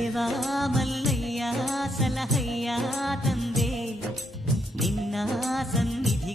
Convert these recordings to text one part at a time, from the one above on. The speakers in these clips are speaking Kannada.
దేవా మల్లయ్యా సలహయ్యా తందే నిన్న సన్నిధి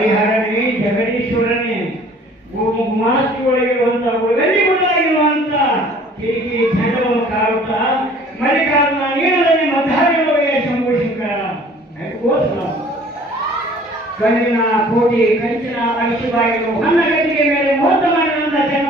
ಹರಿಹರನೇ ಜಗದೀಶ್ವರನೇ ಮಾಸ್ತಿ ಒಳಗಿರುವಂತ ಒಳಗಲ್ಲಿ ಒಳಗಿರುವಂತ ಕಿರಿಕಿರಿ ಖಂಡವನ್ನು ಕಾರುತ್ತಾ ಮಲ್ಲಿಕಾರ್ಜುನ ನೀರದಲ್ಲಿ ಮಧ್ಯಾಹ್ನವೇ ಶಂಭು ಶಂಕರ ಕಣ್ಣಿನ ಕೋಟಿ ಕಂಚಿನ ಅಳಿಸಿಬಾಗಿಲು ಹನ್ನ ಗಟ್ಟಿಗೆ ಮೇಲೆ ಮೋಸ ಮಾಡಿದಂತ ಜನ